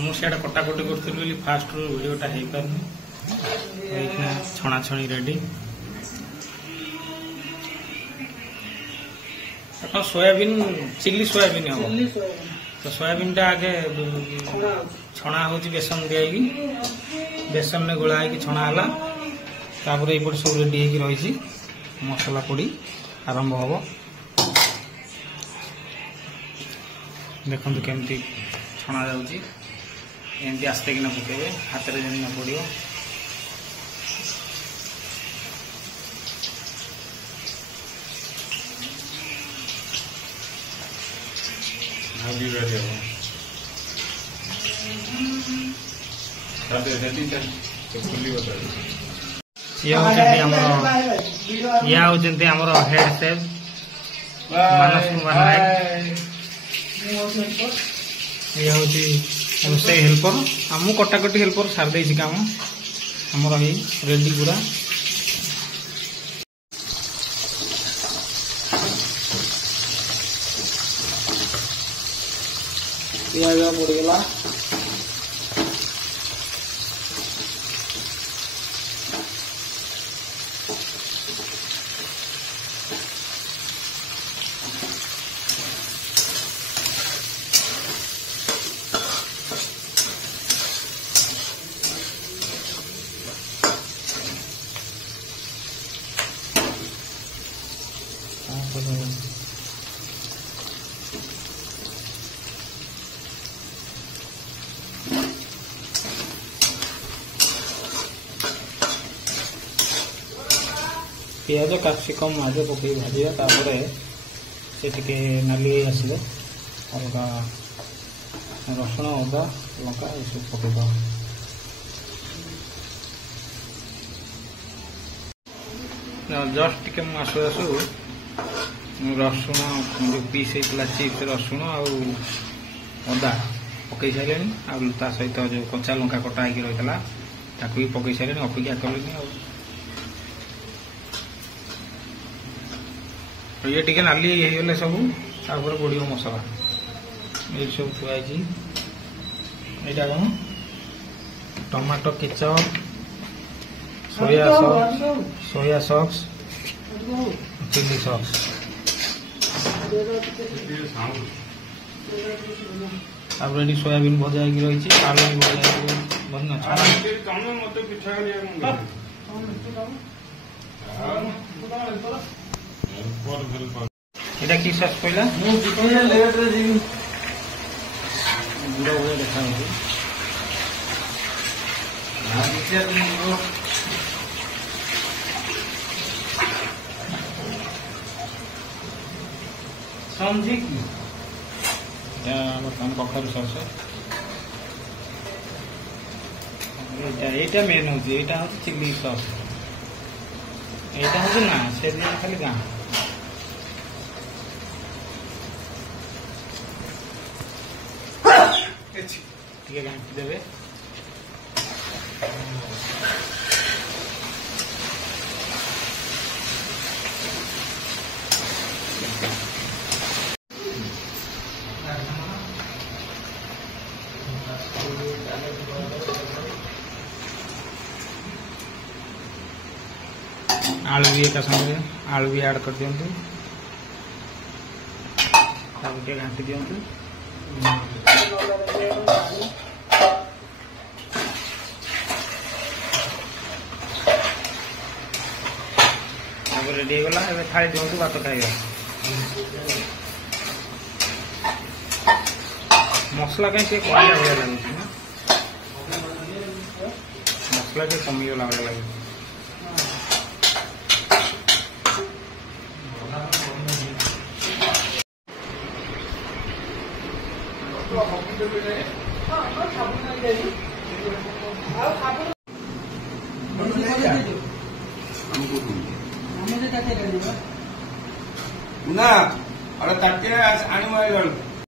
मुझे कटाकटी करी फास्ट वीडियोटा हो पारनी छणाछणी रेडी सोयाबीन चिल्ली सोयाबीन हम तो सोयाबीन टा आगे छणा हो बेसन दिखाई बेसन में गोला छणा है तापर ये सब रेडी हो रही मसला पोड़ी आरंभ हम देखो केमती छणा जामती आस्ते किना पकेबे हाथ में जमी न पड़ो या होती आमर हेड सेफ मानस कुमार नायक ये हूँ से हेल्पर आम कटाकटी हेल्पर सारी काम आमर रेडी पूरा पियाज पड़गला पियाज कैप्सिकम आगे पकई भाजा तापर से टे नाली आसले अलगा रसुण अदा लंका ये सब पकईद जस्ट टे आसु आसु रसुण जो पीस होता चिप्स रसुण आदा पकई सारे आ सहित जो कच्चा लंका कटा हो रही है भी पकई सारे अपेक्षा कले ये टे नाली होगले सब बढ़ो मसला ये सब थुआई यहाँ कौन tomato ketchup soya sauce chilli sauce ये सोयाबीन भजा रही आलू भी भजा कि सस पहला गुड़ा गुड़ा देखा समझी कखारू सस यहाँ मेन हूँ यहाँ हूँ चिल्ली सस यहाँ हूँ ना से खाली गाँ घाटी देवे आलू भी एक संगे आलू भी ऐड कर दिंतु घाटी दिंतु रेडी होगा थाली दिंतु भात खाइबा मसला कहीं से कमिला भाया लगे मसला के कमिगला भाया लगे ना अरे तटे आनी